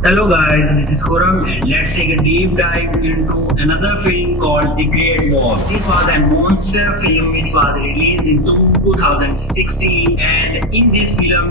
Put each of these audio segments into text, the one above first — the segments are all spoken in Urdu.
Hello guys, this is Khurram and let's take a deep dive into another film called The Great Wall. This was a monster film which was released in 2016 and in this film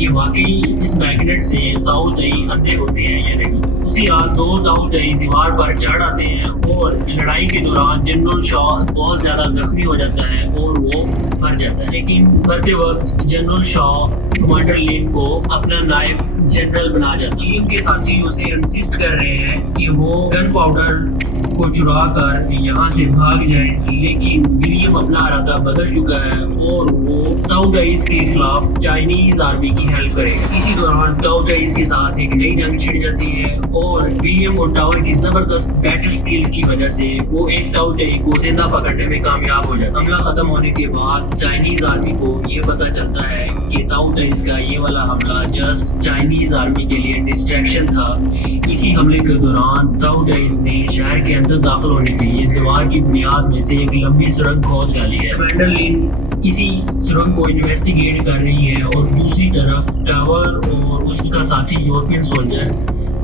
کہ واقعی اس میگنیٹ سے تاؤ تئی اندھے ہوتے ہیں یا نہیں۔ اسی رات دو تاؤ تئی دیوار پر چڑھ آتے ہیں اور لڑائی کے دوران جنرل شاہ بہت زیادہ زخمی ہو جاتا ہے اور وہ مر جاتا ہے، لیکن مرتے وقت جنرل شاہ کمانڈر لین کو اپنا نائب جنرل بنا جاتا ہے۔ ان کے ساتھی اسے انسسٹ کر رہے ہیں کہ وہ گن پاؤڈر کو چرا کر یہاں سے بھاگ جائیں، لیکن ولیم اپنا ارادہ بدل چکا ہے اور وہ تاؤ ڈائز کے خلاف چائنیز آرمی کی ہیلپ کرے گا۔ اسی دوران تاؤ ڈائز کے ساتھ ایک نئی جنگ چھڑ جاتی ہے اور ولیم اور ٹاور کی زبردست بیٹل سکلز کی وجہ سے وہ ایک تاؤ ڈائی کو زندہ پکڑنے میں کامیاب ہو جاتا ہے۔ حملہ ختم ہونے کے بعد چائنیز آرمی کو یہ پتا چلتا ہے کہ تاؤ ڈائز کا یہ والا حملہ جسٹ چائنیز آرمی کے لیے ڈسٹریکشن تھا۔ اسی حملے کے دوران تاؤ ڈائز نے شہر کے اندر داخل ہونے کے لیے دیوار کی بنیاد میں سے ایک لمبی سرنگ کھود ڈالی ہے۔ کمانڈر لین کسی سرنگ کو انویسٹیگیٹ کر رہی ہے اور دوسری طرف ٹاور اور اس کا ساتھی یورپین سولجر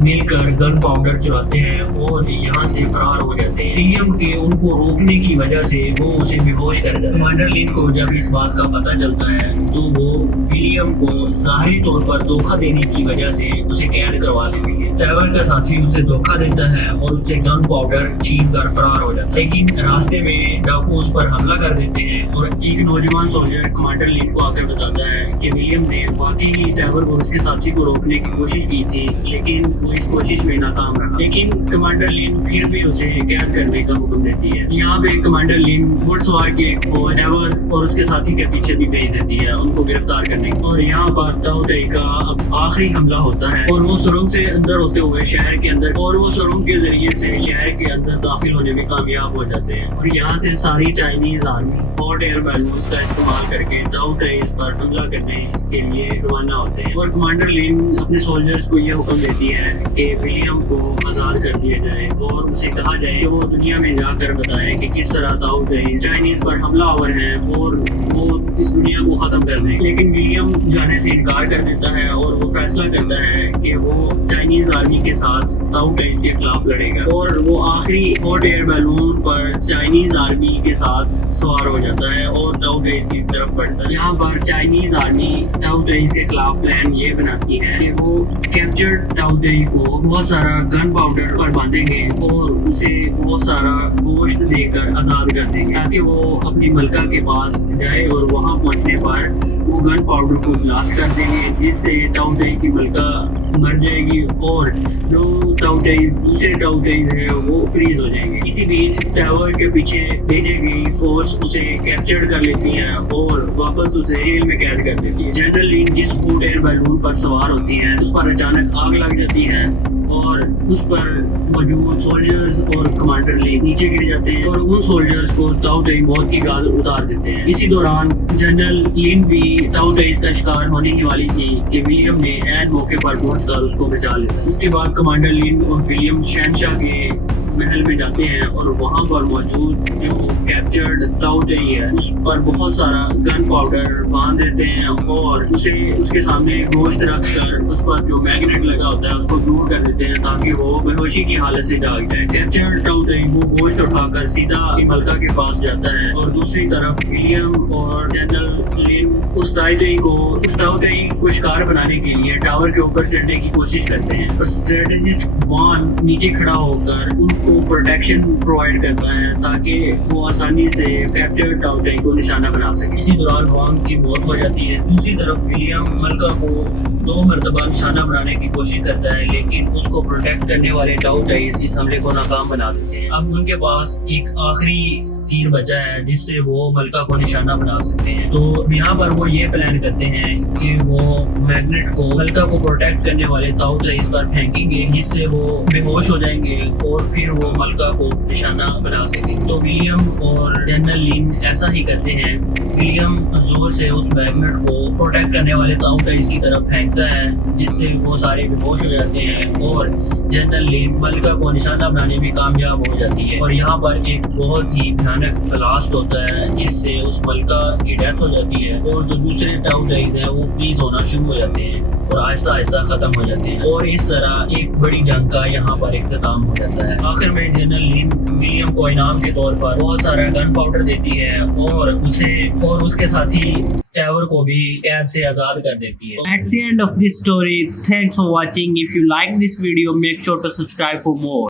مل کر گن پاؤڈر چلاتے ہیں اور یہاں سے فرار ہو جاتے ہیں۔ ولیم کے ان کو روکنے کی وجہ سے وہ اسے بے ہوش کر دیتا ہے۔ کمانڈر لین کو جب اس بات کا پتہ چلتا ہے تو وہ ولیم کو ظاہری طور پر دھوکہ دینے کی وجہ سے اسے قید کروا دیتی ہے۔ ٹاور کا ساتھی اسے دھوکہ دیتا ہے اور اسے گن پاؤڈر چھین کر فرار ہو جاتا ہے، لیکن راستے میں ڈاکو اس پر حملہ کر دیتے ہیں اور ایک نوجوان سولجر کمانڈر لین کو آ کر بتاتا ہے کہ ولیم نے واقعی ٹاور اور اس کے ساتھی کو روکنے کی کوشش کی تھی، لیکن وہ اس کوشش میں ناکام رہا۔ لیکن کمانڈر لین پھر بھی اسے قید کرنے کا حکم دیتی ہے۔ یہاں پہ کمانڈر لین گھڑ سوار کے ٹاور اور اس کے ساتھی کے پیچھے بھی بھیج دیتی ہے ان کو گرفتار کرنے کی، اور یہاں پر تاؤ ڈائی کا اب آخری حملہ ہوتا ہے اور وہ سرنگ سے اندر ہوتے ہوئے شہر کے اندر اور وہ سرنگ کے ذریعے سے شہر کے اندر داخل ہونے میں کامیاب ہو جاتے ہیں، اور یہاں سے ساری Chinese army hot year balloons کا استعمال کر کے تاؤ ڈائی پر حملہ کرنے کے لیے روانہ ہوتے ہیں، اور کمانڈر لین اپنے سولجرز کو یہ حکم دیتی ہے کہ ولیم کو آزاد کر دیا جائے اور اسے کہا جائے کہ وہ دنیا میں جا کر بتائے کہ کس طرح تاؤ ڈائی چائنیز پر حملہ آور ہیں اور وہ اس دنیا کو ختم کر دیں۔ لیکن ولیم جانے سے انکار کر دیتا ہے اور وہ فیصلہ کرتا ہے کہ وہ چائنیز آرمی کے ساتھ تاؤ ڈائز کے خلاف لڑے گا، اور وہ آخری ہاٹ ایئر بیلون پر چائنیز آرمی کے ساتھ سوار ہو جاتا ہے اور تاؤ ڈائز کی طرف بڑھتا ہے۔ یہاں پر چائنیز آرمی تاؤ ڈائز کے خلاف پلان یہ بناتی ہے کہ وہ کیپچرڈ تاؤ ڈائی کو بہت سارا گن پاؤڈر پر باندھیں گے اور اسے بہت سارا گوشت دے کر آزاد کر دیں گے تاکہ وہ اپنی ملکہ کے پاس جائے، اور وہاں پہنچنے پر وہ گن پاؤڈر کو بلاسٹ کر دیں گے جس سے تاؤ ڈائی کی ملکہ مر جائے گی اور جو دوسرے ٹاؤ ڈائز ہیں وہ فریز ہو جائیں گے۔ اسی بیچ ٹاور کے پیچھے بھیجی گئی فورس اسے کیپچر کر لیتی ہے اور واپس اسے جیل میں قید کر دیتی ہے۔ جنرل لین جس ہاٹ ایئر بیلون پر سوار ہوتی ہیں اس پر اچانک آگ لگ جاتی ہے اور اس پر موجود سولجرز اور کمانڈر لین نیچے گر جاتے ہیں اور ان سولجرز کو تاؤ ڈائی موت کی گاد اتار دیتے ہیں۔ اسی دوران جنرل لین بھی تاؤ ڈائز کا شکار ہونے ہی والی تھی کہ ولیم نے عین موقع پر پہنچ کر اس کو بچا لیتا ہے۔ اس کے بعد کمانڈر لین اور ولیم شہنشاہ کے محل میں جاتے ہیں اور وہاں پر موجود جو کیپچرڈ تاؤ ڈائی ہے اس پر بہت سارا گن پاؤڈر باندھ دیتے ہیں اور اسے اس کے سامنے گوشت رکھ کر اس پر جو میگنیٹ لگا ہوتا ہے اس کو دور کر دیتے ہیں تاکہ وہ بے ہوشی کی حالت سے جاگ جائے۔ کیپچرڈ تاؤ ڈائی وہ گوشت اٹھا کر سیدھا ملکہ کے پاس جاتا ہے اور دوسری طرف ولیم اور جنرل لین اس تاؤ ڈائی کو شکار بنانے کے لیے ٹاور کے اوپر چڑھنے کی کوشش کرتے ہیں، اور اسٹریٹجسٹ وان نیچے کھڑا ہو کر ان کو پروٹیکشن پرووائڈ کرتا ہے تاکہ وہ آسانی سے کیپچرڈ تاؤ ڈائی کو نشانہ بنا سکے۔ اسی دوران وان کی موت ہو جاتی ہے۔ دوسری طرف ولیم ملکہ کو 2 مرتبہ نشانہ بنانے کی کوشش کرتا ہے، لیکن اس کو پروٹیکٹ کرنے والے ٹاؤ ڈائز اس حملے کو ناکام بنا دیتے ہیں۔ اب ان کے پاس ایک آخری تیر بچا ہے جس سے وہ ملکہ کو نشانہ بنا سکتے ہیں، تو یہاں پر وہ یہ پلان کرتے ہیں کہ وہ میگنیٹ کو ملکہ کو پروٹیکٹ کرنے والے تاؤ ڈائز پر پھینکیں گے جس سے وہ بے ہوش ہو جائیں گے اور پھر وہ ملکہ کو نشانہ بنا سکیں۔ تو ولیم اور جنرل لین ایسا ہی کرتے ہیں۔ ولیم زور سے اس میگنیٹ کو پروٹیکٹ کرنے والے تاؤ ڈائز کی طرف پھینکتا ہے جس سے وہ سارے بے ہوش ہو جاتے ہیں اور جنرل لین ملکہ کو نشانہ بنانے میں کامیاب ہو جاتی ہے، اور یہاں پر ایک بہت ہی اچانک بلاسٹ ہوتا ہے جس سے اس ملکہ کی ڈیتھ ہو جاتی ہے اور جو دوسرے ٹاؤڈائز ہیں وہ فریز ہونا شروع ہو جاتے ہیں اور آہستہ آہستہ ختم ہو جاتے ہیں، اور اس طرح ایک بڑی جنگ کا یہاں پر اختتام ہو جاتا ہے۔ آخر میں جنرل لن ولیم کو انعام کے طور پر بہت سارا گن پاؤڈر دیتی ہے اور اسے اور اس کے ساتھی ٹیور کو بھی قید سے آزاد کر دیتی ہے۔ That's the end of this story. Thanks for watching. If you like this video, make sure to subscribe for more.